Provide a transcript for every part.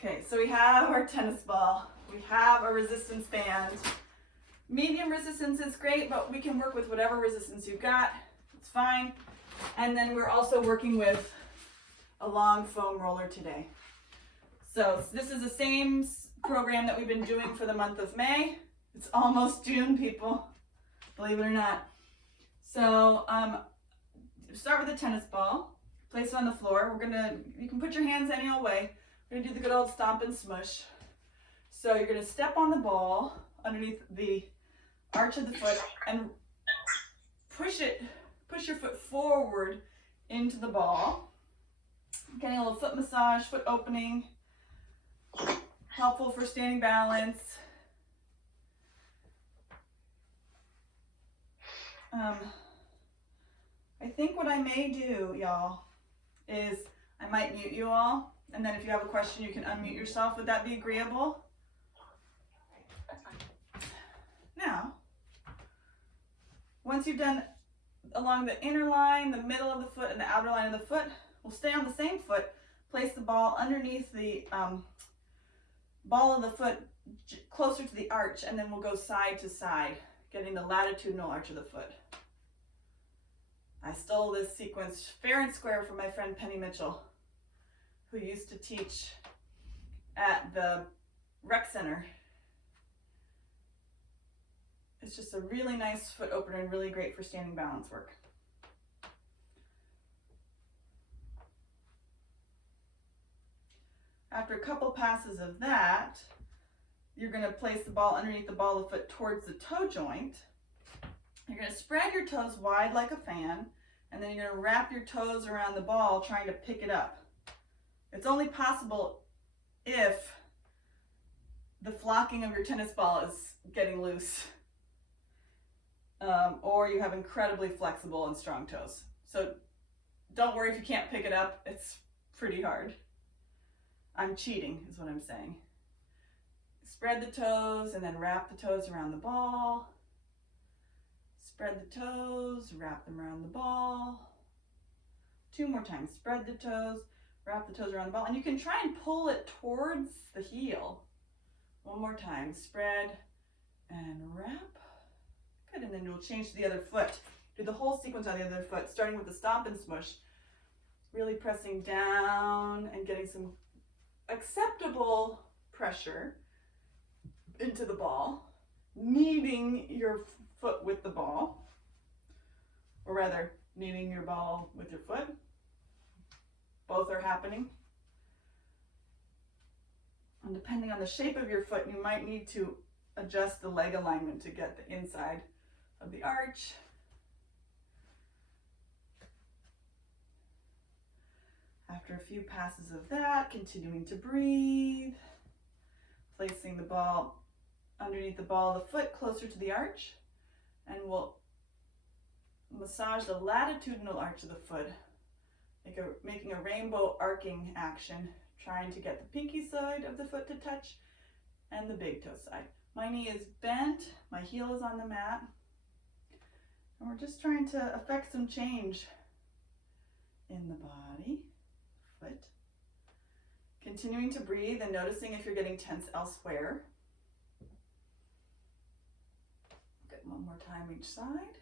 Okay, so we have our tennis ball. We have a resistance band. Medium resistance is great, but we can work with whatever resistance you've got. It's fine. And then we're also working with a long foam roller today. So this is the same program that we've been doing for the month of May. It's almost June, people, believe it or not. So start with a tennis ball. Place it on the floor. You can put your hands any old way. We're gonna do the good old stomp and smush. So you're gonna step on the ball underneath the arch of the foot and push your foot forward into the ball. Getting a little foot massage, foot opening. Helpful for standing balance. I think what I may do, y'all, is I might mute you all, and then if you have a question, you can unmute yourself. Would that be agreeable? That's fine. Now, once you've done along the inner line, the middle of the foot, and the outer line of the foot, we'll stay on the same foot. Place the ball underneath the ball of the foot closer to the arch, and then we'll go side to side, getting the latitudinal arch of the foot. I stole this sequence fair and square from my friend Penny Mitchell, who used to teach at the rec center. It's just a really nice foot opener and really great for standing balance work. After a couple passes of that, you're going to place the ball underneath the ball of the foot towards the toe joint. You're going to spread your toes wide like a fan, and then you're going to wrap your toes around the ball trying to pick it up. It's only possible if the flocking of your tennis ball is getting loose, or you have incredibly flexible and strong toes. So don't worry if you can't pick it up. It's pretty hard. I'm cheating is what I'm saying. Spread the toes and then wrap the toes around the ball. Spread the toes, wrap them around the ball. 2 more times. Spread the toes, wrap the toes around the ball. And you can try and pull it towards the heel. 1 more time. Spread and wrap. Good. And then you'll change to the other foot. Do the whole sequence on the other foot, starting with the stomp and smush. Really pressing down and getting some acceptable pressure into the ball. Kneading your foot with the ball, or rather kneading your ball with your foot. Both are happening. And depending on the shape of your foot, you might need to adjust the leg alignment to get the inside of the arch. After a few passes of that, continuing to breathe, placing the ball underneath the ball of the foot closer to the arch, and we'll massage the latitudinal arch of the foot, making a rainbow arcing action, trying to get the pinky side of the foot to touch and the big toe side. My knee is bent, my heel is on the mat, and we're just trying to affect some change in the body, foot. Continuing to breathe and noticing if you're getting tense elsewhere. Good, 1 more time each side.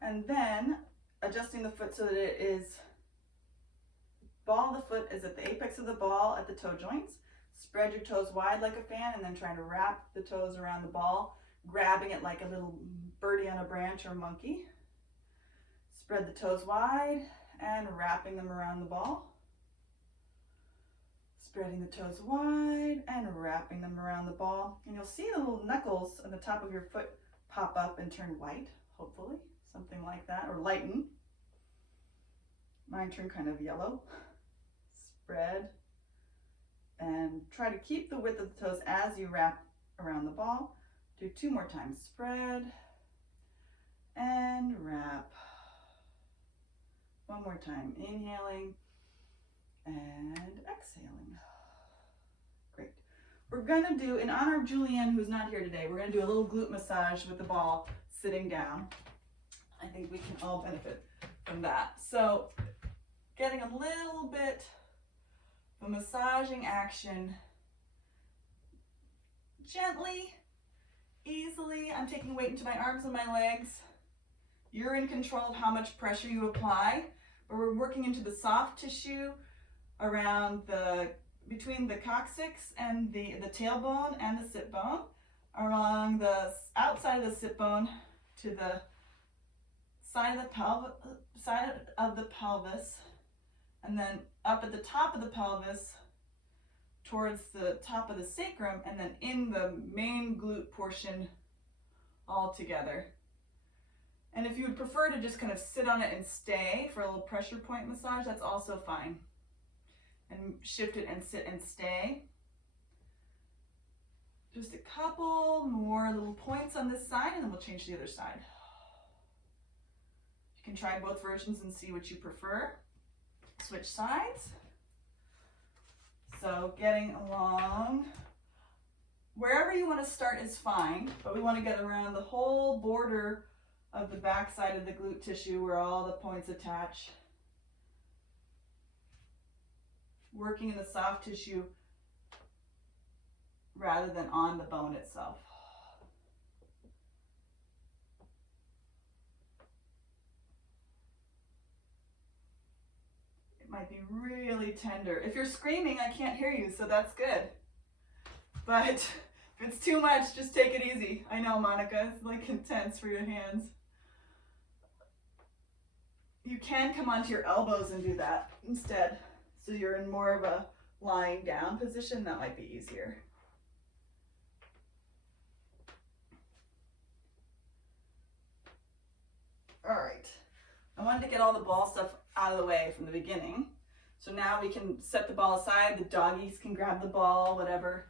And then adjusting the foot so that it is, ball of the foot is at the apex of the ball at the toe joints. Spread your toes wide like a fan and then trying to wrap the toes around the ball, grabbing it like a little birdie on a branch or monkey. Spread the toes wide and wrapping them around the ball. Spreading the toes wide and wrapping them around the ball. And you'll see the little knuckles on the top of your foot pop up and turn white, hopefully. Something like that, or lighten. Mine turn kind of yellow. Spread. And try to keep the width of the toes as you wrap around the ball. Do 2 more times. Spread and wrap. 1 more time. Inhaling and exhaling. Great. We're gonna do, in honor of Julianne, who's not here today, we're gonna do a little glute massage with the ball sitting down. I think we can all benefit from that. So getting a little bit a massaging action. Gently, easily. I'm taking weight into my arms and my legs. You're in control of how much pressure you apply, but we're working into the soft tissue around between the coccyx and the tailbone and the sit bone, along the outside of the sit bone to the side of the pelvis, and then up at the top of the pelvis towards the top of the sacrum, and then in the main glute portion all together. And if you would prefer to just kind of sit on it and stay for a little pressure point massage, that's also fine. And shift it and sit and stay. Just a couple more little points on this side, and then we'll change to the other side. You can try both versions and see what you prefer. Switch sides. So getting along, wherever you want to start is fine, but we want to get around the whole border of the back side of the glute tissue where all the points attach. Working in the soft tissue rather than on the bone itself. It might be really tender. If you're screaming, I can't hear you, so that's good. But if it's too much, just take it easy. I know, Monica, it's like intense for your hands. You can come onto your elbows and do that instead. So you're in more of a lying down position. That might be easier. All right. I wanted to get all the ball stuff out of the way from the beginning. So now we can set the ball aside. The doggies can grab the ball, whatever,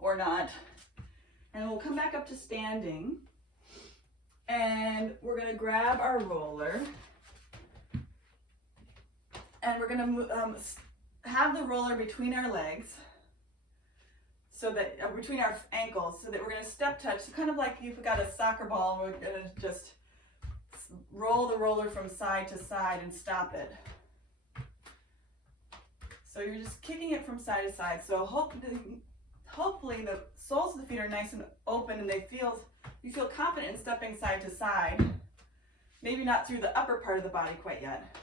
or not. And we'll come back up to standing. And we're going to grab our roller. And we're going to have the roller between our legs, so that between our ankles, so that we're going to step touch. So kind of like you've got a soccer ball, we're going to just roll the roller from side to side and stop it. So you're just kicking it from side to side. So hopefully the soles of the feet are nice and open, and you feel confident in stepping side to side. Maybe not through the upper part of the body quite yet.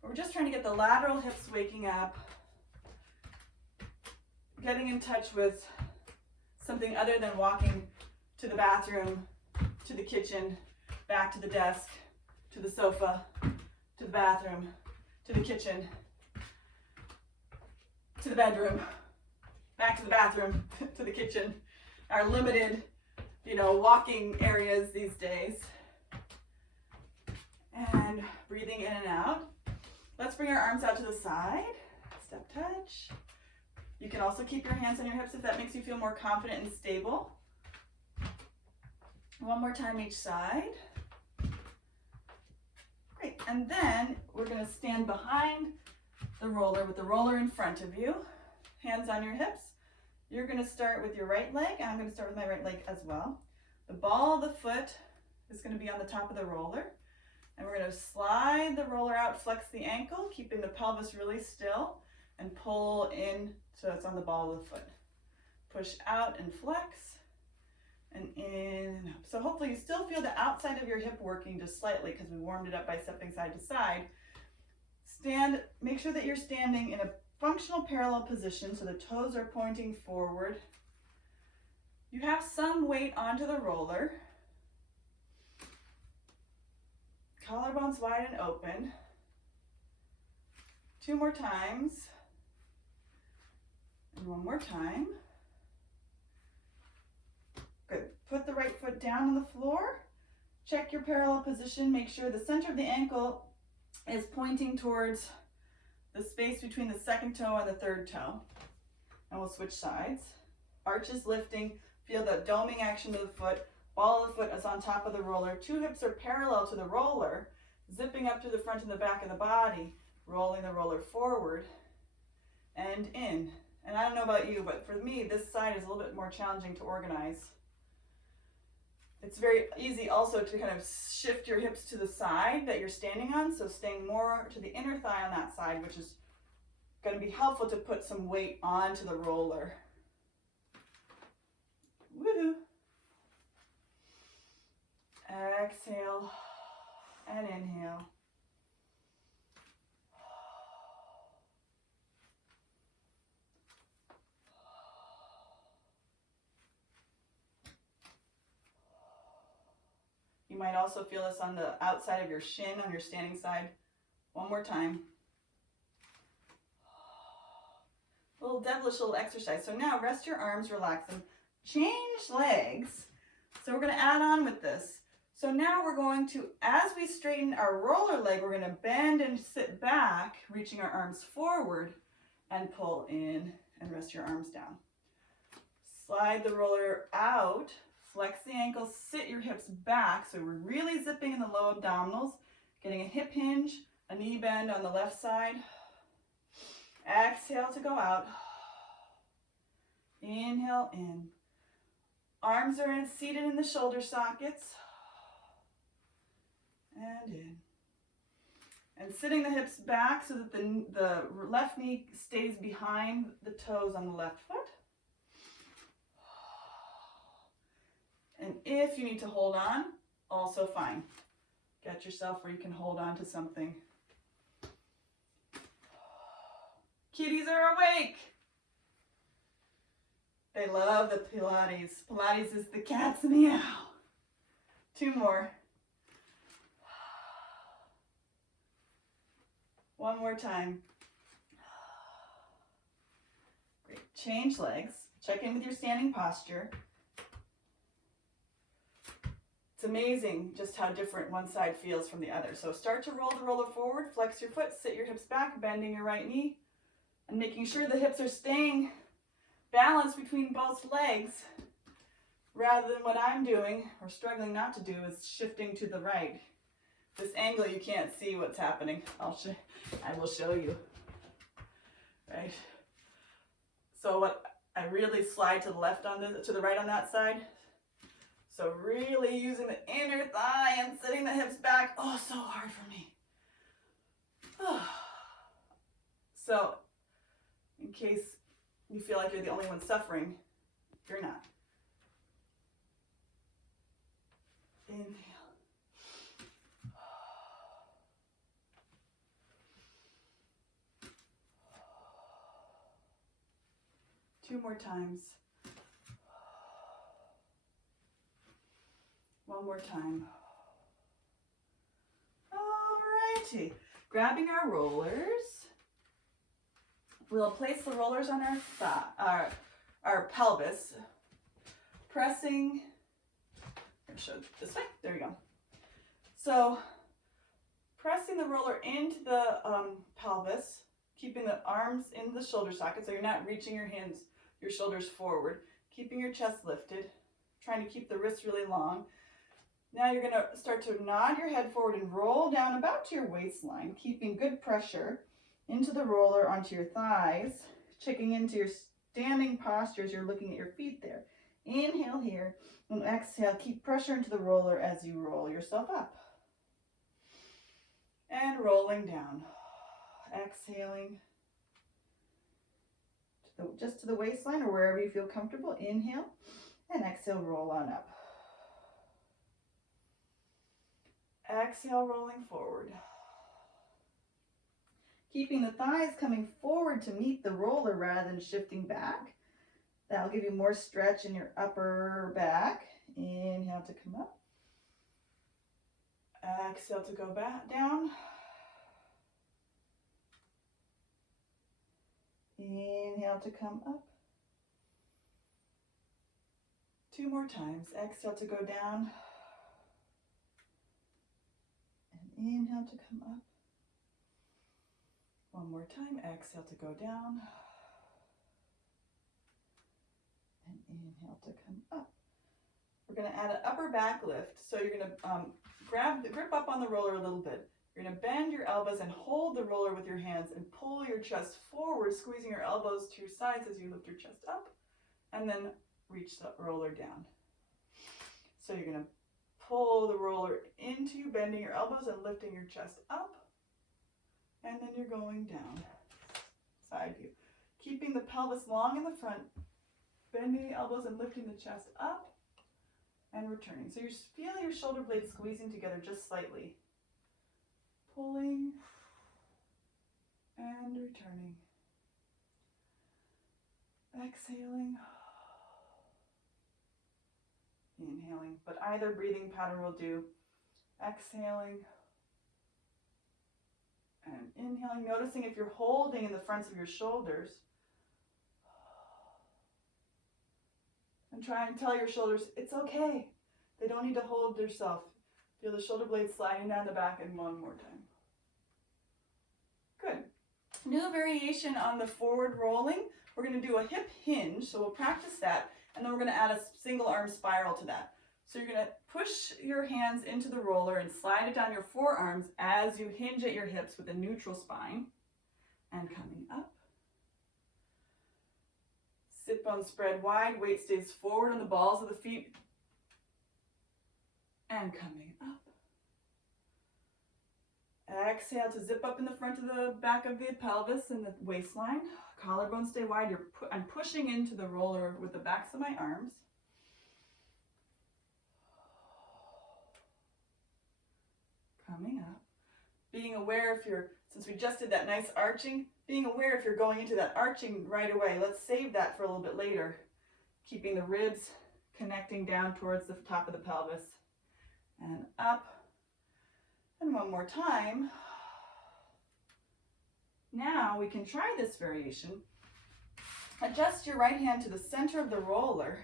We're just trying to get the lateral hips waking up, getting in touch with something other than walking to the bathroom, to the kitchen, back to the desk, to the sofa, to the bathroom, to the kitchen, to the bedroom, back to the bathroom, to the kitchen. Our limited, walking areas these days. And breathing in and out. Let's bring our arms out to the side. Step touch. You can also keep your hands on your hips if that makes you feel more confident and stable. One more time each side. Great. And then we're going to stand behind the roller with the roller in front of you. Hands on your hips. You're going to start with your right leg, and I'm going to start with my right leg as well. The ball of the foot is going to be on the top of the roller. And we're going to slide the roller out, flex the ankle, keeping the pelvis really still, and pull in so it's on the ball of the foot. Push out and flex, and in and up. So hopefully you still feel the outside of your hip working just slightly because we warmed it up by stepping side to side. Make sure that you're standing in a functional parallel position so the toes are pointing forward. You have some weight onto the roller. Collarbones wide and open. 2 more times. And 1 more time. Good. Put the right foot down on the floor. Check your parallel position. Make sure the center of the ankle is pointing towards the space between the second toe and the third toe. And we'll switch sides. Arches lifting. Feel the doming action of the foot. Ball of the foot is on top of the roller. 2 hips are parallel to the roller, zipping up to the front and the back of the body, rolling the roller forward and in. And I don't know about you, but for me, this side is a little bit more challenging to organize. It's very easy also to kind of shift your hips to the side that you're standing on, so staying more to the inner thigh on that side, which is going to be helpful to put some weight onto the roller. Woohoo! Exhale and inhale. You might also feel this on the outside of your shin on your standing side. One more time. A little devilish little exercise. So now rest your arms, relax them. Change legs. So we're going to add on with this. So now we're going to, as we straighten our roller leg, we're going to bend and sit back, reaching our arms forward and pull in and rest your arms down. Slide the roller out, flex the ankles, sit your hips back. So we're really zipping in the low abdominals, getting a hip hinge, a knee bend on the left side. Exhale to go out. Inhale in. Arms are seated in the shoulder sockets. And in. And sitting the hips back so that the left knee stays behind the toes on the left foot. And if you need to hold on, also fine. Get yourself where you can hold on to something. Kitties are awake. They love the Pilates. Pilates is the cat's meow. 2 more. One more time. Great. Change legs. Check in with your standing posture. It's amazing just how different one side feels from the other. So start to roll the roller forward, flex your foot, sit your hips back, bending your right knee, and making sure the hips are staying balanced between both legs, rather than what I'm doing, or struggling not to do, is shifting to the right. This angle, you can't see what's happening. I will show you. Right? So what I really slide to the left on this, to the right on that side. So really using the inner thigh and sitting the hips back. Oh, so hard for me. So in case you feel like you're the only one suffering, you're not. Inhale. 2 more times. 1 more time. Alrighty. Grabbing our rollers. We'll place the rollers on our pelvis. Pressing. I'm going to show this way. There we go. So pressing the roller into the pelvis, keeping the arms in the shoulder socket so you're not reaching your shoulders forward, keeping your chest lifted, trying to keep the wrists really long. Now you're going to start to nod your head forward and roll down about to your waistline, keeping good pressure into the roller onto your thighs, checking into your standing posture as you're looking at your feet there. Inhale here and exhale. Keep pressure into the roller as you roll yourself up. And rolling down. Exhaling just to the waistline or wherever you feel comfortable. Inhale and exhale, roll on up. Exhale, rolling forward. Keeping the thighs coming forward to meet the roller rather than shifting back. That'll give you more stretch in your upper back. Inhale to come up. Exhale to go back down. Inhale to come up. 2 more times. Exhale to go down. And inhale to come up. 1 more time. Exhale to go down. And inhale to come up. We're going to add an upper back lift. So you're going to grip up on the roller a little bit. You're going to bend your elbows and hold the roller with your hands and pull your chest forward, squeezing your elbows to your sides as you lift your chest up, and then reach the roller down. So you're going to pull the roller into you, bending your elbows and lifting your chest up, and then you're going down. keeping the pelvis long in the front, bending the elbows and lifting the chest up and returning. So you're feeling your shoulder blades squeezing together just slightly. Pulling and returning. Exhaling. Inhaling, but either breathing pattern will do. Exhaling and inhaling, noticing if you're holding in the fronts of your shoulders. And try and tell your shoulders, it's okay. They don't need to hold yourself. Feel the shoulder blades sliding down the back, and one more time. Good. New variation on the forward rolling. We're going to do a hip hinge, so we'll practice that, and then we're going to add a single arm spiral to that. So you're going to push your hands into the roller and slide it down your forearms as you hinge at your hips with a neutral spine, and coming up. Sit bones spread wide, weight stays forward on the balls of the feet, and coming up. Exhale to zip up in the front of the back of the pelvis and the waistline. Collarbones stay wide. I'm pushing into the roller with the backs of my arms. Coming up. Being aware if you're, since we just did that nice arching, being aware if you're going into that arching right away. Let's save that for a little bit later. Keeping the ribs connecting down towards the top of the pelvis. And up. And one more time. Now we can try this variation. Adjust your right hand to the center of the roller.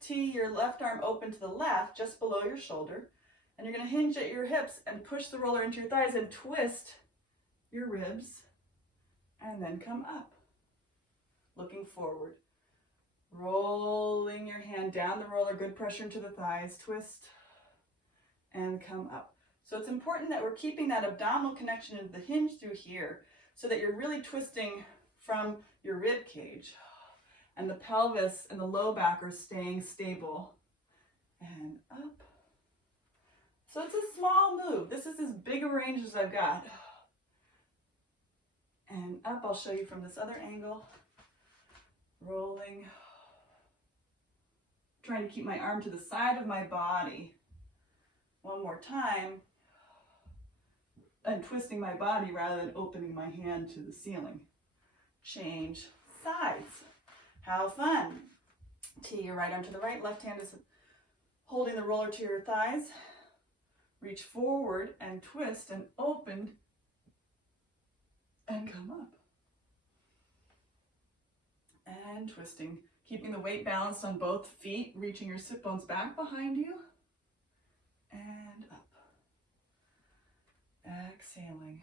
Tee your left arm open to the left, just below your shoulder. And you're going to hinge at your hips and push the roller into your thighs and twist your ribs. And then come up. Looking forward. Rolling your hand down the roller, good pressure into the thighs, twist, and come up. So it's important that we're keeping that abdominal connection into the hinge through here so that you're really twisting from your rib cage and the pelvis and the low back are staying stable. And up. So it's a small move. This is as big a range as I've got. And up, I'll show you from this other angle. Rolling. Trying to keep my arm to the side of my body. One more time. And twisting my body rather than opening my hand to the ceiling. Change sides. How fun. Tee your right arm to the right. Left hand is holding the roller to your thighs. Reach forward and twist and open and come up. And twisting. Keeping the weight balanced on both feet. Reaching your sit bones back behind you. And up. Exhaling.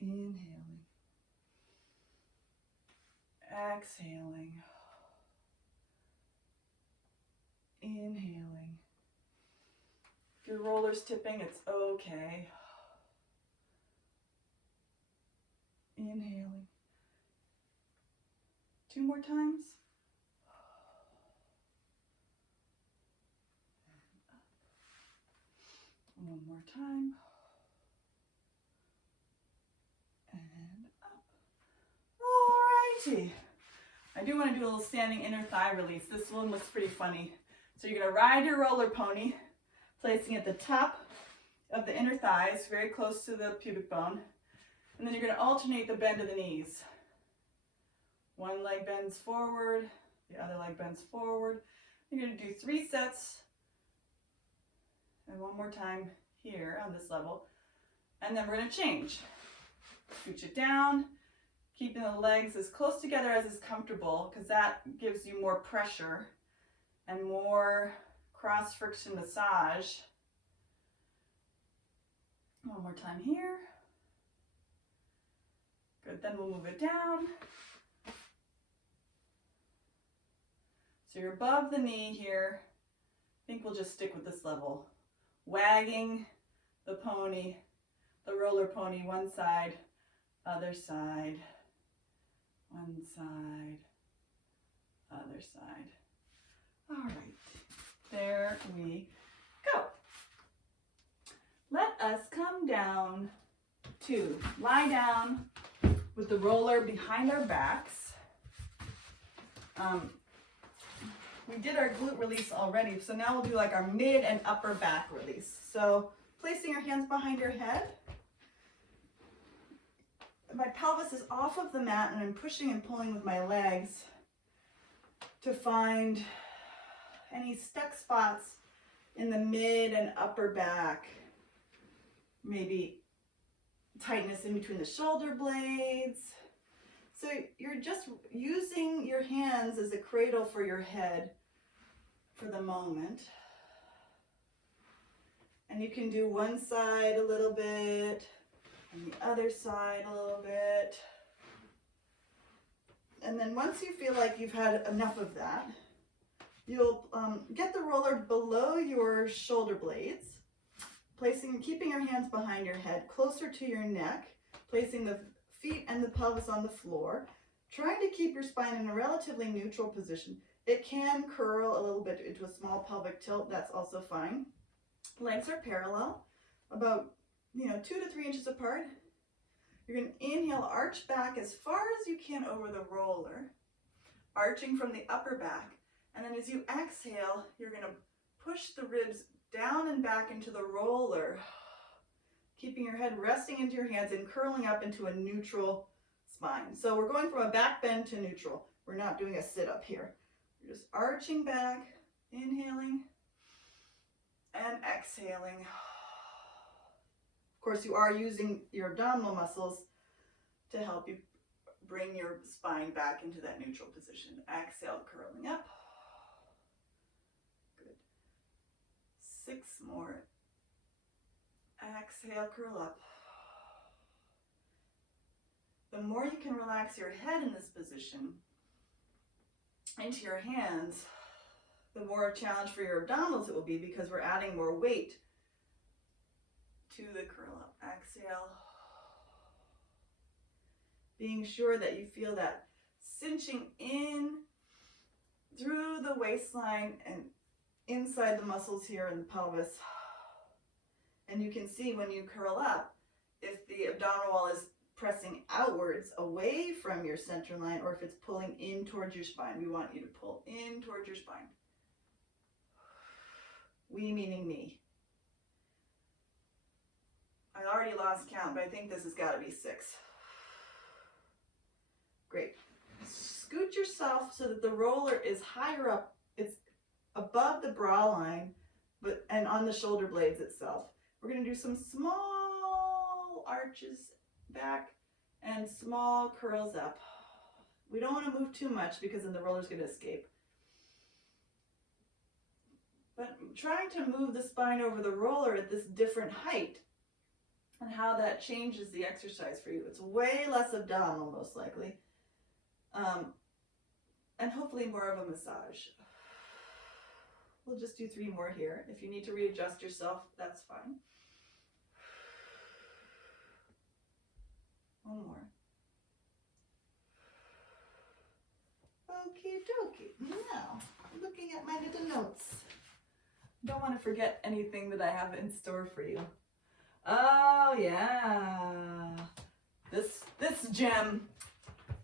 Inhaling. Exhaling. Inhaling. If your roller's tipping, it's okay. Inhaling. 2 more times. One more time. And up. Alrighty. I do want to do a little standing inner thigh release. This one looks pretty funny. So you're going to ride your roller pony, placing at the top of the inner thighs, very close to the pubic bone. And then you're going to alternate the bend of the knees. One leg bends forward, the other leg bends forward. You're going to do 3 sets. And one more time here on this level. And then we're going to change. Scooch it down, keeping the legs as close together as is comfortable, because that gives you more pressure and more cross-friction massage. One more time here. Good, then we'll move it down. So you're above the knee here. I think we'll just stick with this level. Wagging the pony, the roller pony, one side, other side, one side, other side. All right, there we go. Let us come down to lie down with the roller behind our backs. We did our glute release already, so now we'll do like our mid and upper back release. So placing your hands behind your head. My pelvis is off of the mat and I'm pushing and pulling with my legs to find any stuck spots in the mid and upper back. Maybe tightness in between the shoulder blades. So you're just using your hands as a cradle for your head for the moment. And you can do one side a little bit, and the other side a little bit. And then once you feel like you've had enough of that, you'll get the roller below your shoulder blades, keeping your hands behind your head, closer to your neck, placing the feet and the pelvis on the floor, trying to keep your spine in a relatively neutral position. It can curl a little bit into a small pelvic tilt, that's also fine. Legs are parallel, about 2 to 3 inches apart. You're going to inhale, arch back as far as you can over the roller, arching from the upper back. And then as you exhale, you're going to push the ribs down and back into the roller, keeping your head resting into your hands and curling up into a neutral spine. So we're going from a back bend to neutral. We're not doing a sit-up here. We're just arching back, inhaling, and exhaling. Of course, you are using your abdominal muscles to help you bring your spine back into that neutral position. Exhale, curling up. Good. 6 more. Exhale, curl up. The more you can relax your head in this position into your hands, the more a challenge for your abdominals it will be, because we're adding more weight to the curl up. Exhale. Being sure that you feel that cinching in through the waistline and inside the muscles here in the pelvis. And you can see when you curl up, if the abdominal wall is pressing outwards away from your center line, or if it's pulling in towards your spine. We want you to pull in towards your spine. We meaning me. I already lost count, but I think this has got to be 6. Great. Scoot yourself so that the roller is higher up. It's above the bra line, and on the shoulder blades itself. We're going to do some small arches back and small curls up. We don't want to move too much because then the roller's going to escape. But trying to move the spine over the roller at this different height and how that changes the exercise for you. It's way less abdominal, most likely. And hopefully more of a massage. We'll just do 3 more here. If you need to readjust yourself, that's fine. 1 more. Okie dokie. Now, looking at my little notes. Don't want to forget anything that I have in store for you. Oh yeah. This gem.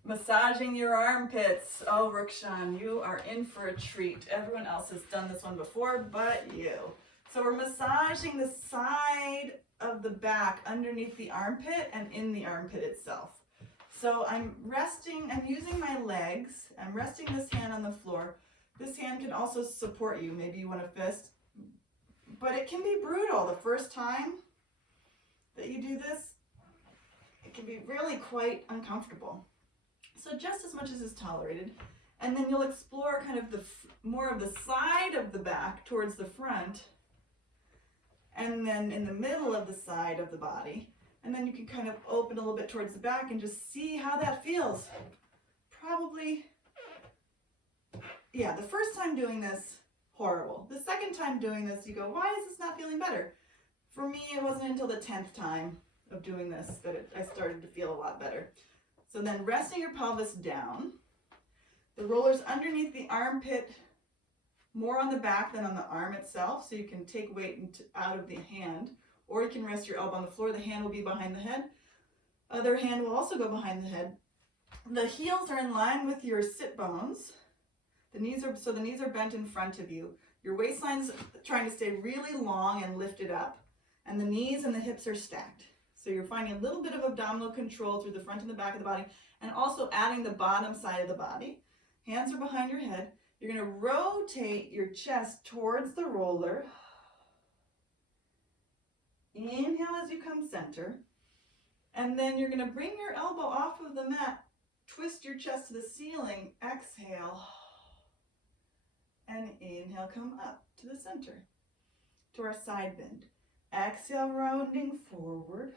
Massaging your armpits. Oh, Rukshan, you are in for a treat. Everyone else has done this one before, but you. So we're massaging the side of the back underneath the armpit and in the armpit itself. So I'm using my legs. I'm resting this hand on the floor. This hand can also support you. Maybe you want a fist. But it can be brutal the first time that you do this. It can be really quite uncomfortable. So just as much as is tolerated. And then you'll explore kind of more of the side of the back towards the front. And then in the middle of the side of the body. And then you can kind of open a little bit towards the back and just see how that feels. Probably, yeah, the first time doing this, horrible. The second time doing this, you go, why is this not feeling better? For me, it wasn't until the 10th time of doing this that I started to feel a lot better. So then resting your pelvis down, the roller's underneath the armpit, more on the back than on the arm itself, so you can take weight out of the hand, or you can rest your elbow on the floor. The hand will be behind the head. Other hand will also go behind the head. The heels are in line with your sit bones. The knees are bent in front of you. Your waistline's trying to stay really long and lifted up. And the knees and the hips are stacked. So you're finding a little bit of abdominal control through the front and the back of the body, and also adding the bottom side of the body. Hands are behind your head. You're going to rotate your chest towards the roller. Inhale as you come center. And then you're going to bring your elbow off of the mat. Twist your chest to the ceiling. Exhale. And inhale, come up to the center. To our side bend. Exhale, rounding forward.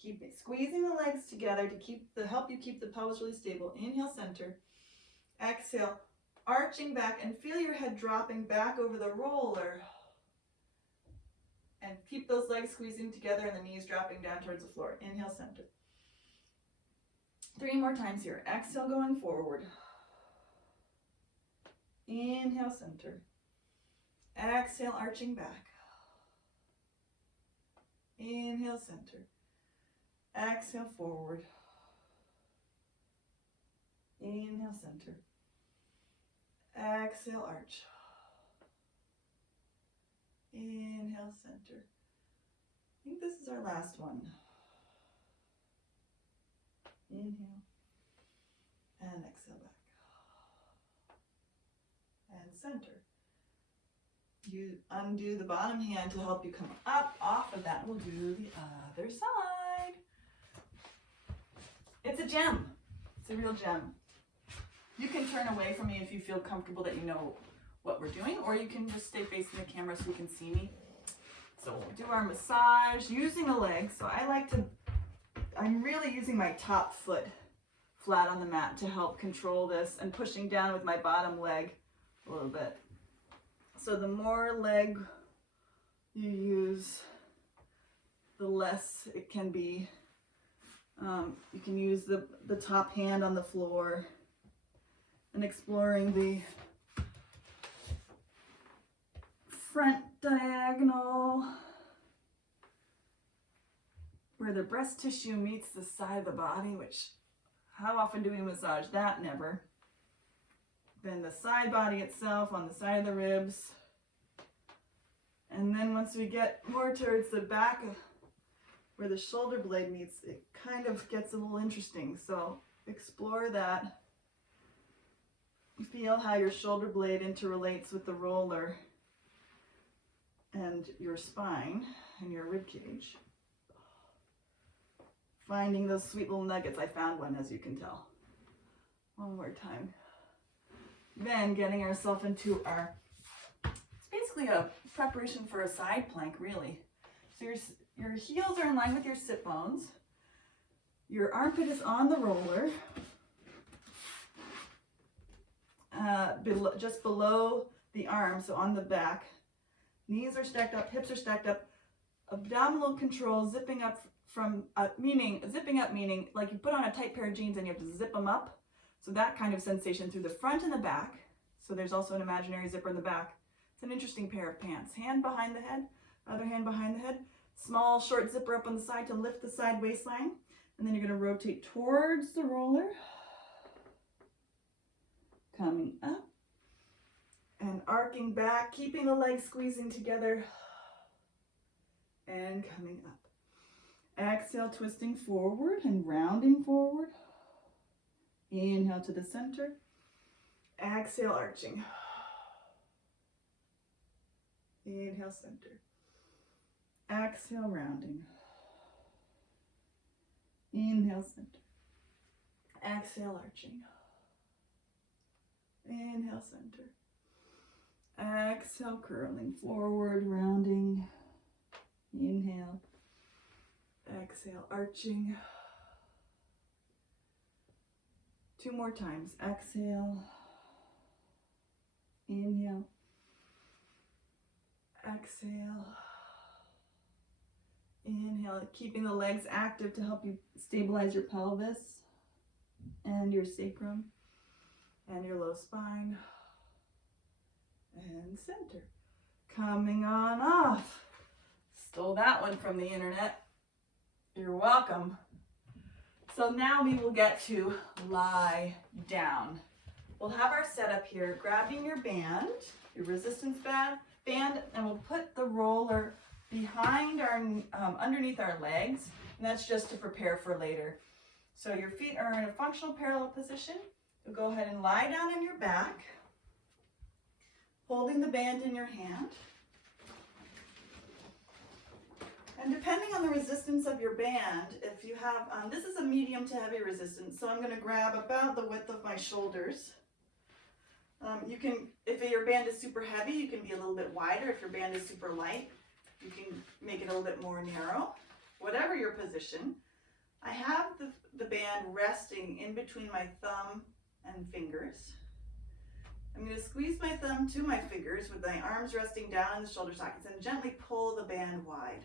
Keep it, squeezing the legs together to help you keep the pelvis really stable. Inhale, center. Exhale, arching back, and feel your head dropping back over the roller. And keep those legs squeezing together and the knees dropping down towards the floor. Inhale, center. 3 more times here. Exhale, going forward. Inhale, center. Exhale, arching back. Inhale, center. Exhale, forward. Inhale, center. Exhale, arch. Inhale, center. I think this is our last one. Inhale. And exhale back. And center. You undo the bottom hand to help you come up off of that. We'll do the other side. It's a gem. It's a real gem. You can turn away from me if you feel comfortable that you know what we're doing, or you can just stay facing the camera so you can see me. So we'll do our massage using the legs. So I'm really using my top foot flat on the mat to help control this, and pushing down with my bottom leg a little bit. So the more leg you use, the less it can be. You can use the top hand on the floor, and exploring the front diagonal where the breast tissue meets the side of the body, which how often do we massage that? Never. Then the side body itself on the side of the ribs. And then once we get more towards the back where the shoulder blade meets, it kind of gets a little interesting. So explore that. Feel how your shoulder blade interrelates with the roller and your spine and your rib cage. Finding those sweet little nuggets. I found one, as you can tell. One more time. Then getting ourselves into it's basically a preparation for a side plank, really. So your heels are in line with your sit bones. Your armpit is on the roller, just below the arm, so on the back. Knees are stacked up, hips are stacked up. Abdominal control, zipping up meaning like you put on a tight pair of jeans and you have to zip them up. So that kind of sensation through the front and the back. So there's also an imaginary zipper in the back. It's an interesting pair of pants. Hand behind the head, other hand behind the head. Small short zipper up on the side to lift the side waistline. And then you're going to rotate towards the roller. Coming up. And arcing back, keeping the legs squeezing together. And coming up. Exhale, twisting forward and rounding forward. Inhale to the center. Exhale, arching. Inhale, center. Exhale, rounding. Inhale, center. Exhale, arching. Inhale, center. Exhale, curling forward, rounding. Inhale. Exhale, arching. 2 more times. Exhale. Inhale. Exhale. Inhale, keeping the legs active to help you stabilize your pelvis and your sacrum and your low spine. And center. Coming on off. Stole that one from the internet. You're welcome. So now we will get to lie down. We'll have our setup here, grabbing your band, your resistance band, and we'll put the roller behind our, underneath our legs, and that's just to prepare for later. So your feet are in a functional parallel position. You'll go ahead and lie down on your back, holding the band in your hand. And depending on the resistance of your band, if you have, this is a medium to heavy resistance, so I'm going to grab about the width of my shoulders. You can, if your band is super heavy, you can be a little bit wider. If your band is super light, you can make it a little bit more narrow. Whatever your position, I have the band resting in between my thumb and fingers. I'm going to squeeze my thumb to my fingers with my arms resting down in the shoulder sockets and gently pull the band wide.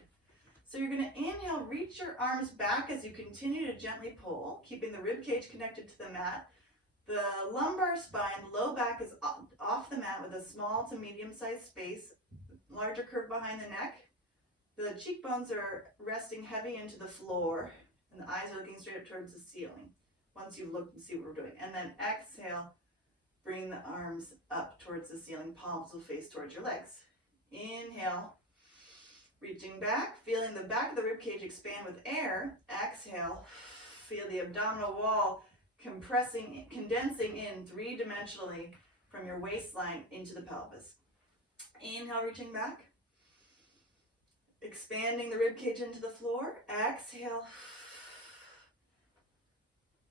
So you're going to inhale, reach your arms back as you continue to gently pull, keeping the rib cage connected to the mat. The lumbar spine, low back is off the mat with a small to medium-sized space, larger curve behind the neck. The cheekbones are resting heavy into the floor, and the eyes are looking straight up towards the ceiling. Once you look and see what we're doing. And then exhale, bring the arms up towards the ceiling, palms will face towards your legs. Inhale, reaching back, feeling the back of the rib cage expand with air. Exhale, feel the abdominal wall compressing, condensing in three-dimensionally from your waistline into the pelvis. Inhale, reaching back, expanding the rib cage into the floor. Exhale,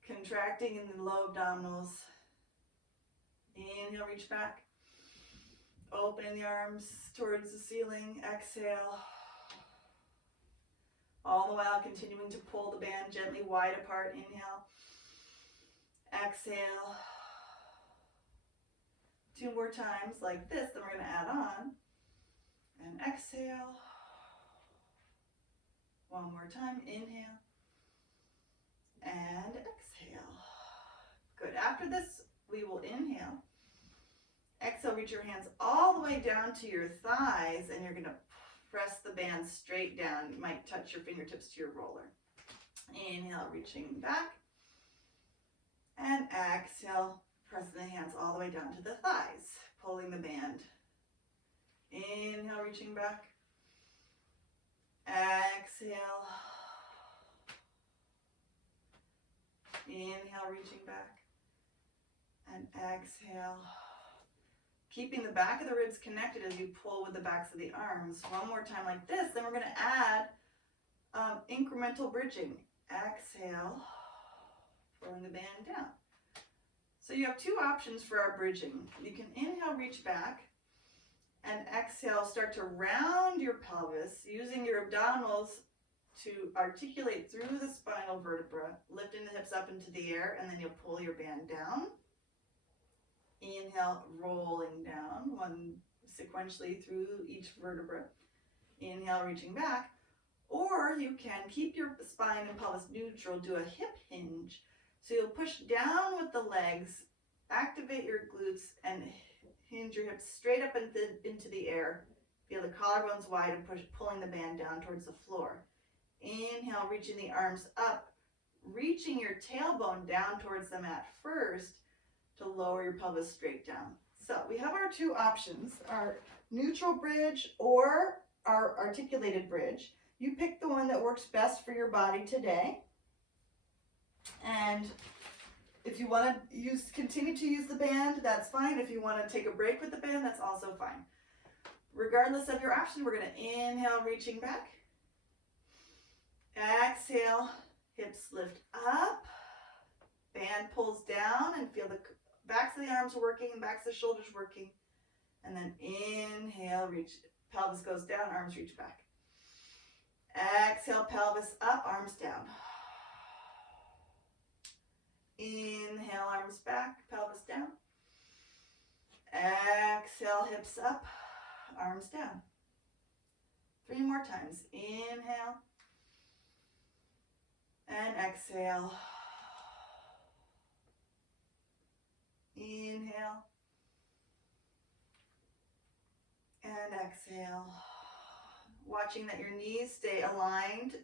contracting in the low abdominals. Inhale, reach back, opening the arms towards the ceiling. Exhale, all the while continuing to pull the band gently wide apart. Inhale, exhale. 2 more times like this, then we're going to add on. And exhale. 1 more time, inhale. And exhale. Good. After this, we will inhale. Exhale, reach your hands all the way down to your thighs, and you're going to press the band straight down. You might touch your fingertips to your roller. Inhale, reaching back. And exhale, pressing the hands all the way down to the thighs, pulling the band. Inhale, reaching back. Exhale. Inhale, reaching back. And exhale. Keeping the back of the ribs connected as you pull with the backs of the arms. 1 more time like this. Then we're going to add incremental bridging. Exhale, pulling the band down. So you have 2 options for our bridging. You can inhale, reach back, and exhale, start to round your pelvis using your abdominals to articulate through the spinal vertebra, lifting the hips up into the air, and then you'll pull your band down. Inhale, rolling down, 1 sequentially through each vertebra. Inhale, reaching back. Or you can keep your spine and pelvis neutral, do a hip hinge. So you'll push down with the legs, activate your glutes, and hinge your hips straight up into the air. Feel the collarbones wide and pulling the band down towards the floor. Inhale, reaching the arms up, reaching your tailbone down towards the mat first to lower your pelvis straight down. So we have our 2 options, our neutral bridge or our articulated bridge. You pick the one that works best for your body today. And if you want to continue to use the band, that's fine. If you want to take a break with the band, that's also fine. Regardless of your option, we're going to inhale, reaching back. Exhale, hips lift up. Band pulls down and feel the backs of the arms working and backs of the shoulders working. And then inhale, reach, pelvis goes down, arms reach back. Exhale, pelvis up, arms down. Inhale, arms back, pelvis down. Exhale, hips up, arms down. 3 more times. Inhale. And exhale. Inhale. And exhale. Watching that your knees stay aligned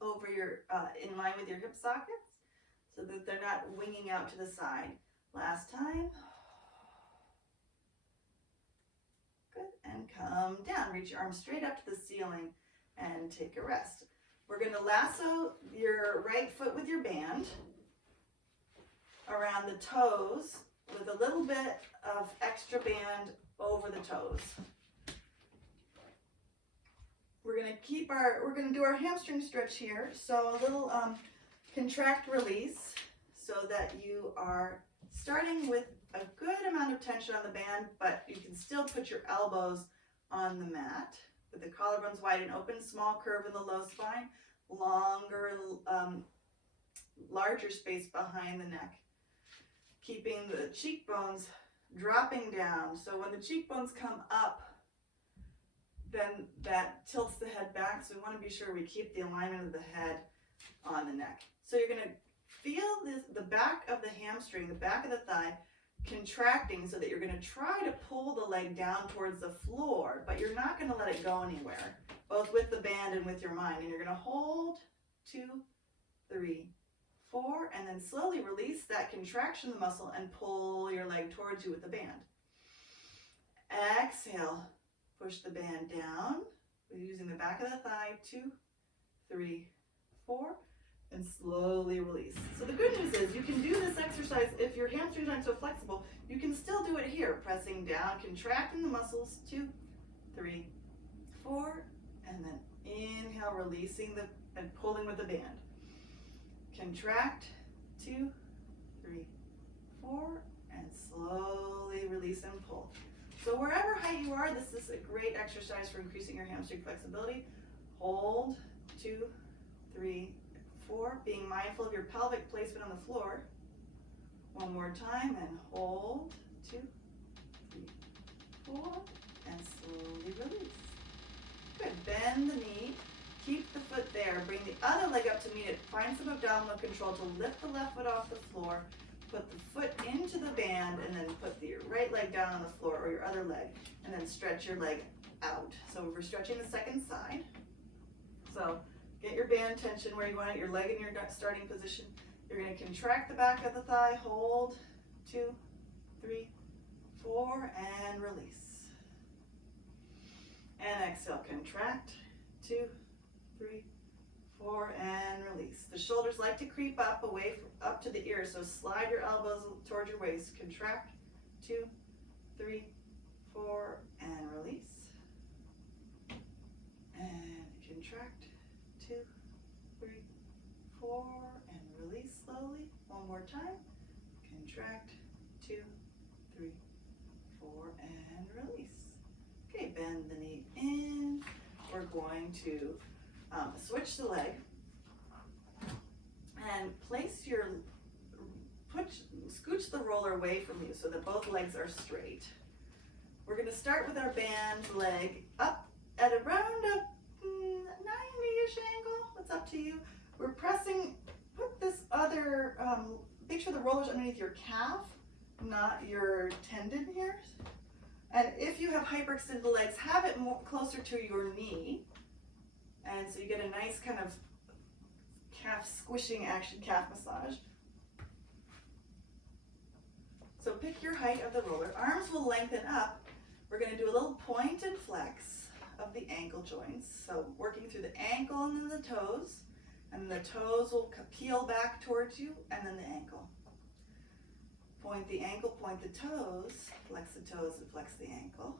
over your in line with your hip sockets so that they're not winging out to the side. Last time. Good. And come down. Reach your arms straight up to the ceiling and take a rest. We're going to lasso your right foot with your band around the toes with a little bit of extra band over the toes. We're going to do our hamstring stretch here. So a little contract release so that you are starting with a good amount of tension on the band, but you can still put your elbows on the mat with the collarbones wide and open, small curve in the low spine, larger space behind the neck, keeping the cheekbones dropping down. So when the cheekbones come up, then that tilts the head back. So we want to be sure we keep the alignment of the head on the neck. So you're going to feel the back of the hamstring, the back of the thigh, contracting so that you're going to try to pull the leg down towards the floor, but you're not going to let it go anywhere, both with the band and with your mind. And you're going to hold 2, 3, 4, and then slowly release that contraction of the muscle and pull your leg towards you with the band. Exhale, push the band down. We're using the back of the thigh, 2, 3, 4, and slowly release. So the good news is you can do this exercise if your hamstrings aren't so flexible. You can still do it here, pressing down, contracting the muscles, 2, 3, 4, and then inhale, releasing and pulling with the band. Contract, 2, 3, 4, and slowly release and pull. So wherever height you are, this is a great exercise for increasing your hamstring flexibility. Hold, 2, 3, 4, being mindful of your pelvic placement on the floor. One more time, and hold, 2, 3, 4, and slowly release. Good, bend the knee, keep the foot there, bring the other leg up to meet it, find some abdominal control to lift the left foot off the floor, put the foot into the band, and then put your right leg down on the floor, or your other leg, and then stretch your leg out. So we're stretching the second side. So get your band tension where you want it, your leg in your starting position. You're going to contract the back of the thigh, hold, 2, 3, 4, and release. And exhale, contract, 2, 3, 4, and release. The shoulders like to creep up up to the ears, so slide your elbows towards your waist. Contract, 2, 3, 4, and release. And contract, 2, 3, 4, and release slowly. One more time. Contract, 2, 3, 4, and release. Okay, bend the knee in. We're going to switch the leg and place scooch the roller away from you so that both legs are straight. We're going to start with our band leg up at around a 90-ish angle. It's up to you. We're pressing, put this other, make sure the roller's underneath your calf, not your tendon here. And if you have hyperextended legs, have it more closer to your knee. And so you get a nice kind of calf squishing action, calf massage. So pick your height of the roller. Arms will lengthen up. We're going to do a little pointed flex of the ankle joints. So working through the ankle and then the toes. And the toes will peel back towards you, and then the ankle. Point the ankle, point the toes. Flex the toes and flex the ankle.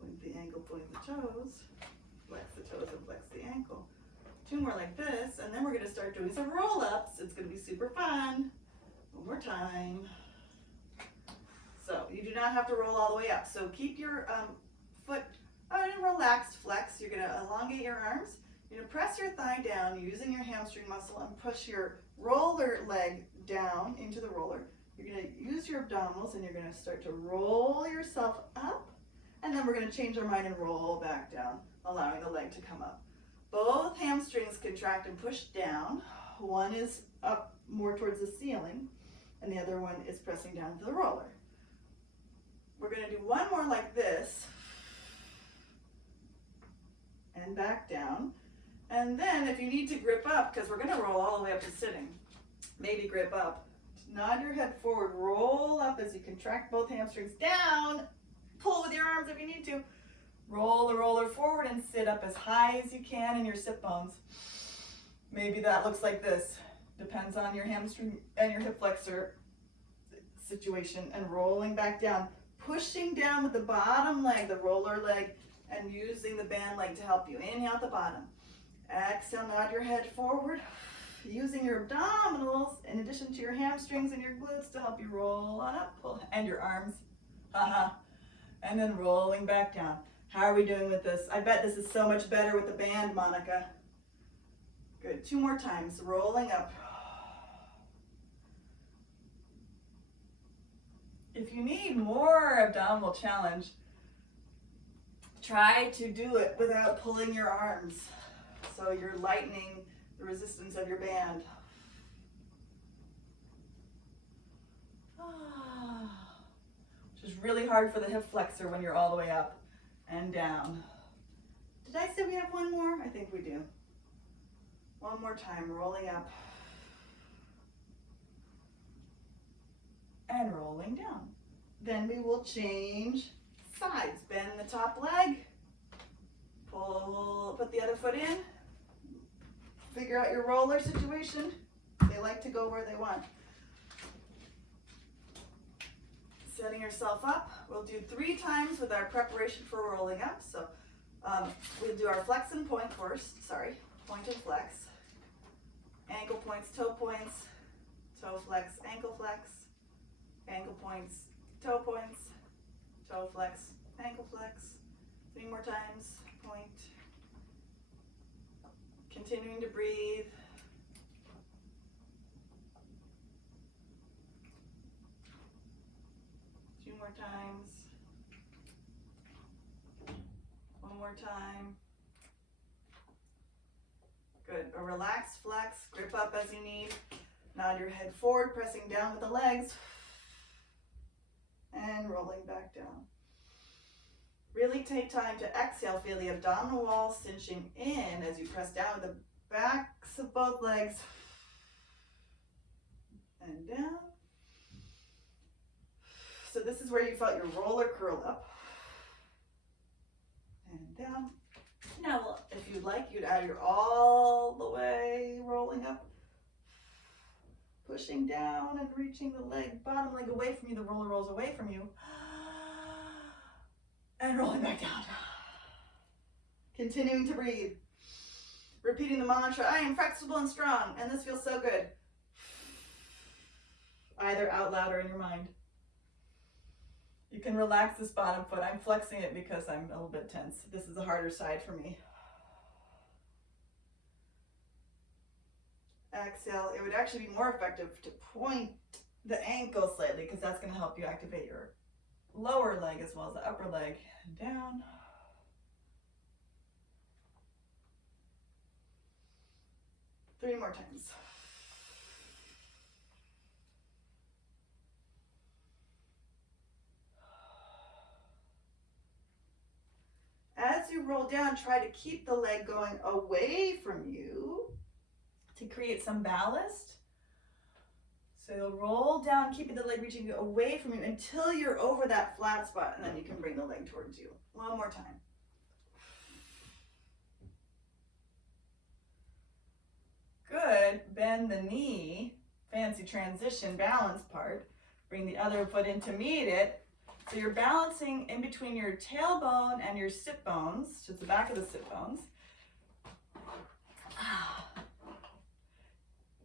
Point the ankle, point the toes. Flex the toes and flex the ankle. 2 more like this, and then we're going to start doing some roll-ups. It's going to be super fun. One more time. So you do not have to roll all the way up. So keep your foot in a relaxed flex. You're going to elongate your arms. You're going to press your thigh down using your hamstring muscle and push your roller leg down into the roller. You're going to use your abdominals and you're going to start to roll yourself up. And then we're going to change our mind and roll back down, allowing the leg to come up. Both hamstrings contract and push down. One is up more towards the ceiling, and the other one is pressing down to the roller. We're going to do one more like this, and back down. And then if you need to grip up, because we're going to roll all the way up to sitting, maybe grip up. Nod your head forward, roll up as you contract both hamstrings down. Pull with your arms if you need to. Roll the roller forward and sit up as high as you can in your sit bones. Maybe that looks like this. Depends on your hamstring and your hip flexor situation. And rolling back down. Pushing down with the bottom leg, the roller leg, and using the band leg to help you. Inhale at the bottom. Exhale, nod your head forward. Using your abdominals in addition to your hamstrings and your glutes to help you roll on up. Pull, and your arms. And then rolling back down. How are we doing with this? I bet this is so much better with the band, Monica. Good. 2 more times. Rolling up. If you need more abdominal challenge, try to do it without pulling your arms. So you're lightening the resistance of your band. Which is really hard for the hip flexor when you're all the way up and down. Did I say we have one more? I think we do. One more time, rolling up. And rolling down. Then we will change sides. Bend the top leg. Pull, put the other foot in. Figure out your roller situation. They like to go where they want. Setting yourself up. We'll do 3 times with our preparation for rolling up. So we'll do our flex and point first. Sorry, point and flex. Ankle points, toe flex, ankle flex. Ankle points, toe flex, ankle flex. 3 more times, point. Continuing to breathe. Two more times. One more time. Good. A relaxed flex, grip up as you need. Nod your head forward, pressing down with the legs. And rolling back down. Really take time to exhale. Feel the abdominal wall cinching in as you press down with the backs of both legs. And down. So this is where you felt your roller curl up. And down. Now, if you'd like, you'd add your all the way rolling up. Pushing down and reaching the leg, bottom leg away from you. The roller rolls away from you. And rolling back down. Continuing to breathe. Repeating the mantra, I am flexible and strong, and this feels so good. Either out loud or in your mind. You can relax this bottom foot. I'm flexing it because I'm a little bit tense. This is the harder side for me. Exhale. It would actually be more effective to point the ankle slightly because that's going to help you activate your lower leg as well as the upper leg. And down. Three more times. As you roll down, try to keep the leg going away from you to create some ballast. So you'll roll down, keeping the leg reaching away from you until you're over that flat spot, and then you can bring the leg towards you. One more time. Good. Bend the knee. Fancy transition balance part. Bring the other foot in to meet it. So you're balancing in between your tailbone and your sit bones, to the back of the sit bones.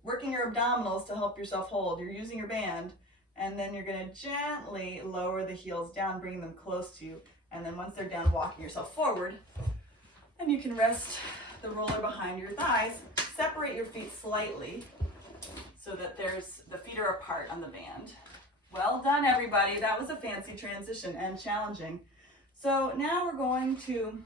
Working your abdominals to help yourself hold. You're using your band, and then you're going to gently lower the heels down, bringing them close to you. And then once they're down, walking yourself forward. And you can rest the roller behind your thighs. Separate your feet slightly so that the feet are apart on the band. Well done, everybody. That was a fancy transition and challenging. So now we're going to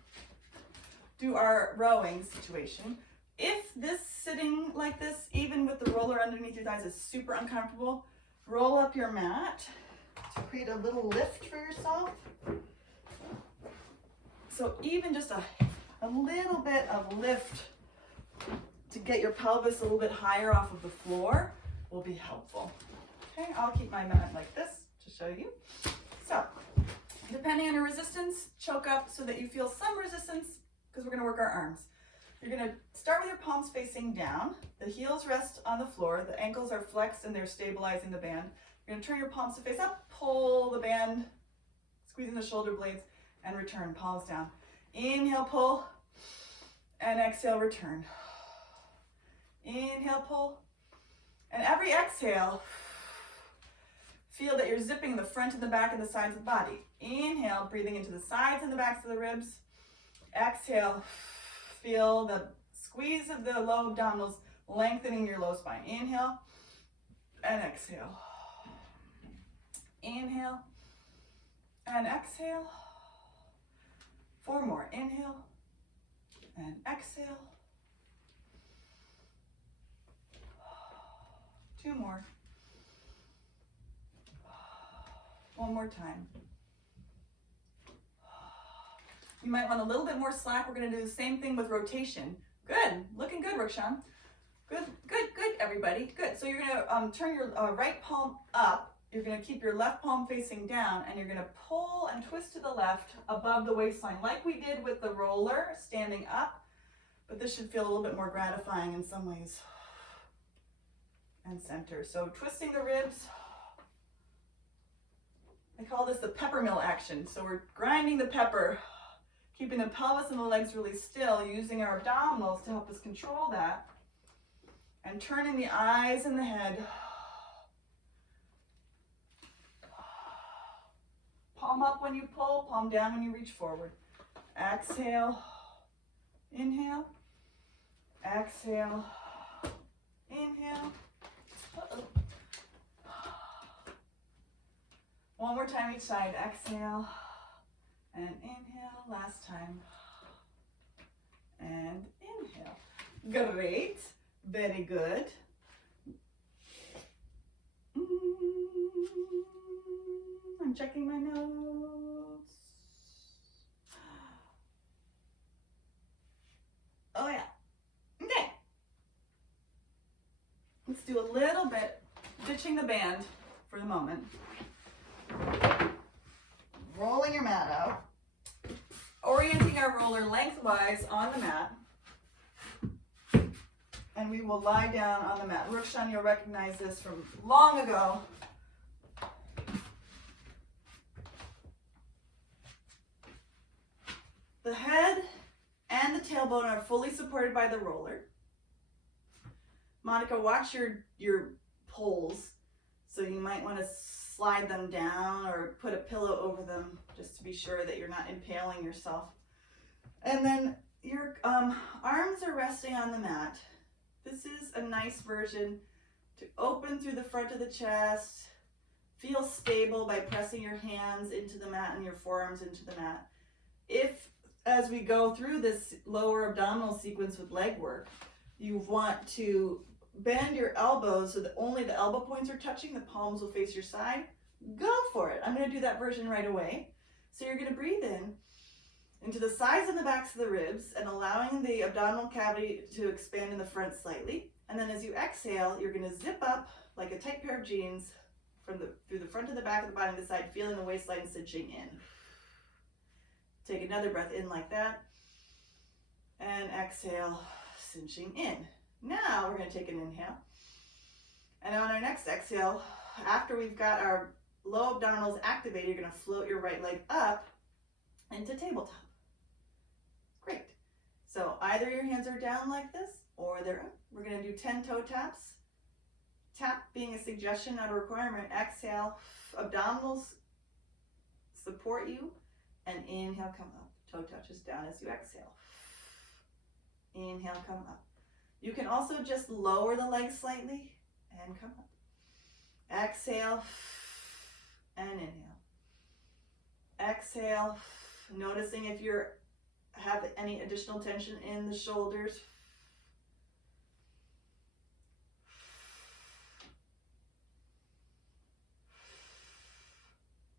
do our rowing situation. If this sitting like this, even with the roller underneath your thighs, is super uncomfortable, roll up your mat to create a little lift for yourself. So even just a little bit of lift to get your pelvis a little bit higher off of the floor will be helpful. Okay, I'll keep my mat like this to show you. So, depending on your resistance, choke up so that you feel some resistance because we're going to work our arms. You're going to start with your palms facing down. The heels rest on the floor. The ankles are flexed and they're stabilizing the band. You're going to turn your palms to face up, pull the band, squeezing the shoulder blades, and return, palms down. Inhale, pull, and exhale, return. Inhale, pull, and every exhale, feel that you're zipping the front and the back and the sides of the body. Inhale, breathing into the sides and the backs of the ribs. Exhale, feel the squeeze of the low abdominals lengthening your low spine. Inhale and exhale. Inhale and exhale. 4 more. Inhale and exhale. 2 more. 1 more time. You might want a little bit more slack. We're going to do the same thing with rotation. Good. Looking good, Rokshan. Good, good, good, everybody. Good. So you're going to turn your right palm up. You're going to keep your left palm facing down, and you're going to pull and twist to the left above the waistline, like we did with the roller, standing up. But this should feel a little bit more gratifying in some ways. And center. So twisting the ribs. I call this the pepper mill action. So we're grinding the pepper, keeping the pelvis and the legs really still, using our abdominals to help us control that, and turning the eyes and the head. Palm up when you pull, palm down when you reach forward. Exhale, inhale, exhale, inhale. Uh-oh. 1 more time each side. Exhale and inhale. Last time. And inhale. Great. Very good. I'm checking my notes. Oh yeah. Okay. Let's do a little bit ditching the band for the moment. Rolling your mat out. Orienting our roller lengthwise on the mat. And we will lie down on the mat. Rokshan, you'll recognize this from long ago. The head and the tailbone are fully supported by the roller. Monica, watch your poles. So you might want to slide them down or put a pillow over them just to be sure that you're not impaling yourself. And then your arms are resting on the mat. This is a nice version to open through the front of the chest. Feel stable by pressing your hands into the mat and your forearms into the mat. If, as we go through this lower abdominal sequence with leg work, you want to bend your elbows so that only the elbow points are touching, the palms will face your side, go for it. I'm going to do that version right away. So you're going to breathe in into the sides and the backs of the ribs and allowing the abdominal cavity to expand in the front slightly. And then as you exhale, you're going to zip up like a tight pair of jeans through the front of the back of the body and the side, feeling the waistline cinching in. Take another breath in like that. And exhale, cinching in. Now we're going to take an inhale. And on our next exhale, after we've got our low abdominals activated, you're going to float your right leg up into tabletop. Great. So either your hands are down like this or they're up. We're going to do 10 toe taps. Tap being a suggestion, not a requirement. Exhale, abdominals support you, and inhale, come up. Toe touches down as you exhale. Inhale, come up. You can also just lower the legs slightly and come up. Exhale and inhale. Exhale, noticing if you have any additional tension in the shoulders.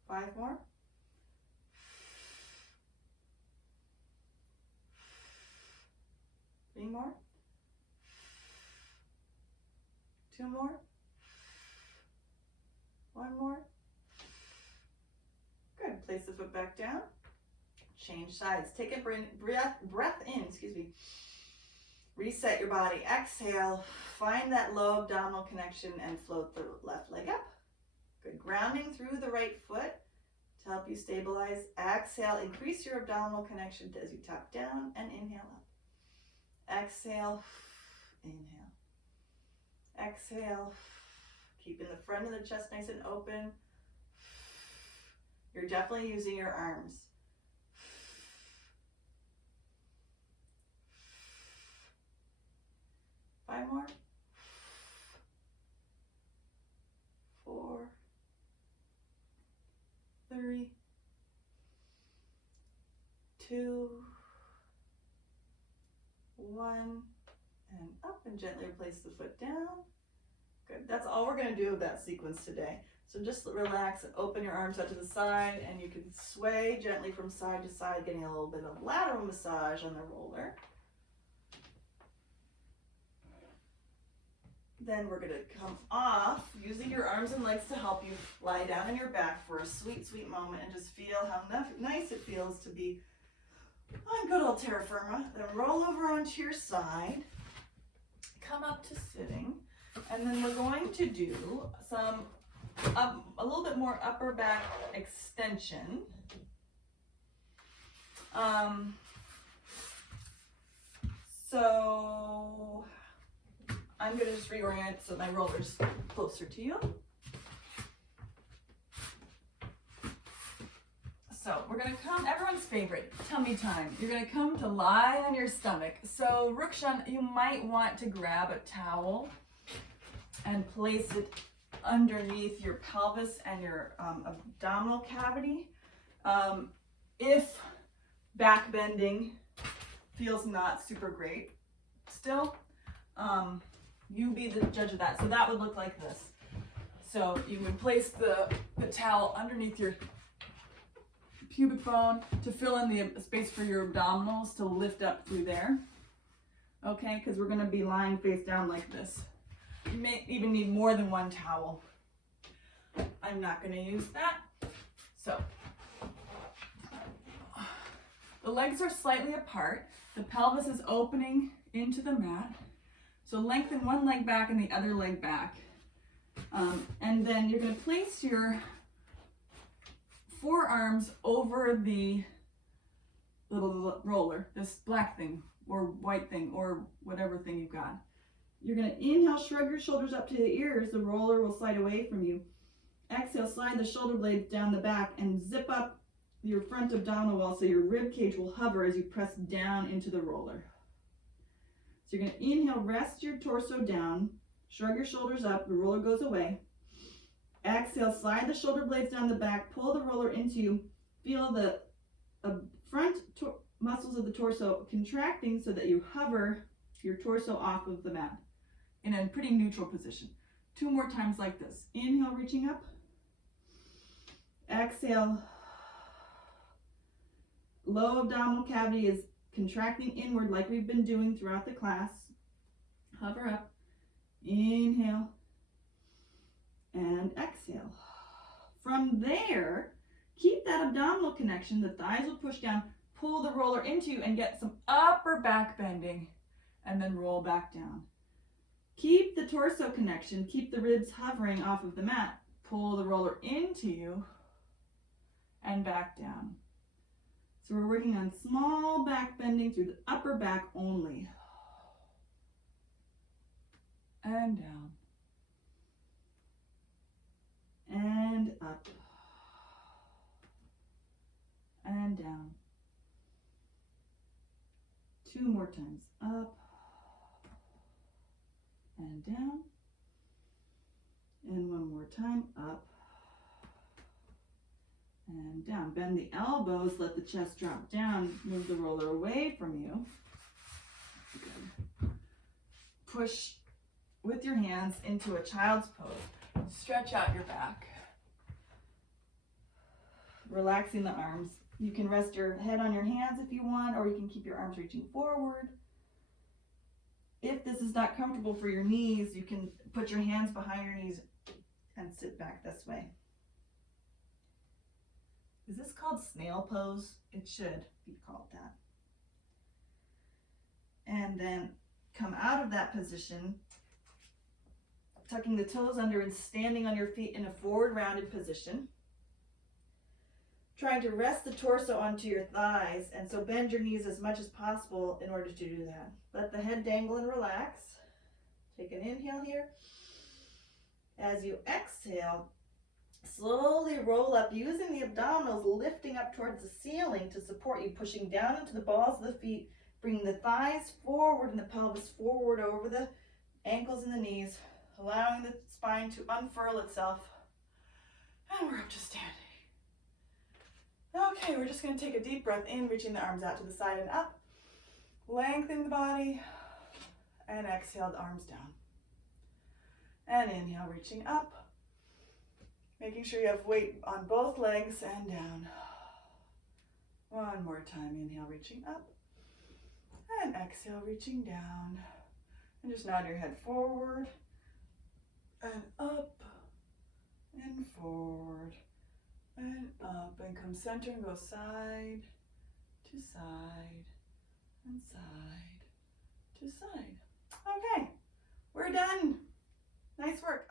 Five more. Three more. 2 more. 1 more. Good. Place the foot back down. Change sides. Take a breath in, excuse me. Reset your body. Exhale. Find that low abdominal connection and float the left leg up. Good. Grounding through the right foot to help you stabilize. Exhale. Increase your abdominal connection as you tap down and inhale up. Exhale. Inhale. Exhale. Keeping the front of the chest nice and open. You're definitely using your arms. Five more. 4, 3, 2, 1, and up, and gently place the foot down. Good. That's all we're going to do with that sequence today. So just relax and open your arms out to the side, and you can sway gently from side to side, getting a little bit of lateral massage on the roller. Then we're going to come off using your arms and legs to help you lie down on your back for a sweet, sweet moment and just feel how nice it feels to be on good old terra firma. Then roll over onto your side, come up to sitting, and then we're going to do some a little bit more upper back extension. So I'm going to just reorient so my roller's closer to you. So we're going to come, everyone's favorite, tummy time. You're going to come to lie on your stomach. So Rukshan, you might want to grab a towel and place it underneath your pelvis and your abdominal cavity. If back bending feels not super great still, you be the judge of that. So that would look like this. So you would place the towel underneath your pubic bone to fill in the space for your abdominals to lift up through there. Okay, because we're going to be lying face down like this. You may even need more than one towel. I'm not going to use that. So the legs are slightly apart. The pelvis is opening into the mat. So lengthen one leg back and the other leg back. And then you're going to place your forearms over the little roller, this black thing or white thing or whatever thing you've got. You're going to inhale, shrug your shoulders up to the ears. The roller will slide away from you. Exhale, slide the shoulder blades down the back and zip up your front abdominal wall so your rib cage will hover as you press down into the roller. So you're going to inhale, rest your torso down, shrug your shoulders up, the roller goes away. Exhale, slide the shoulder blades down the back, pull the roller into you, feel the front muscles of the torso contracting so that you hover your torso off of the mat in a pretty neutral position. 2 more times like this. Inhale, reaching up. Exhale. Low abdominal cavity is contracting inward like we've been doing throughout the class. Hover up. Inhale. And exhale. From there, keep that abdominal connection. The thighs will push down. Pull the roller into you and get some upper back bending. And then roll back down. Keep the torso connection. Keep the ribs hovering off of the mat. Pull the roller into you and back down. So we're working on small back bending through the upper back only. And down. And up. And down. 2 more times. Up. And down. And 1 more time. Up. And down. Bend the elbows, let the chest drop down, move the roller away from you. Good. Push with your hands into a child's pose. Stretch out your back. Relaxing the arms. You can rest your head on your hands if you want, or you can keep your arms reaching forward. If this is not comfortable for your knees, you can put your hands behind your knees and sit back this way. Is this called snail pose? It should be called that. And then come out of that position, tucking the toes under and standing on your feet in a forward rounded position. Trying to rest the torso onto your thighs, and so bend your knees as much as possible in order to do that. Let the head dangle and relax. Take an inhale here. As you exhale, slowly roll up using the abdominals, lifting up towards the ceiling to support you, pushing down into the balls of the feet, bringing the thighs forward and the pelvis forward over the ankles and the knees, allowing the spine to unfurl itself. And we're up to standing. Okay, we're just going to take a deep breath in, reaching the arms out to the side and up. Lengthen the body. And exhale, the arms down. And inhale, reaching up. Making sure you have weight on both legs and down. One more time. Inhale, reaching up. And exhale, reaching down. And just nod your head forward. And up. And forward. And up. And come center and go side to side. And side to side. Okay. We're done. Nice work.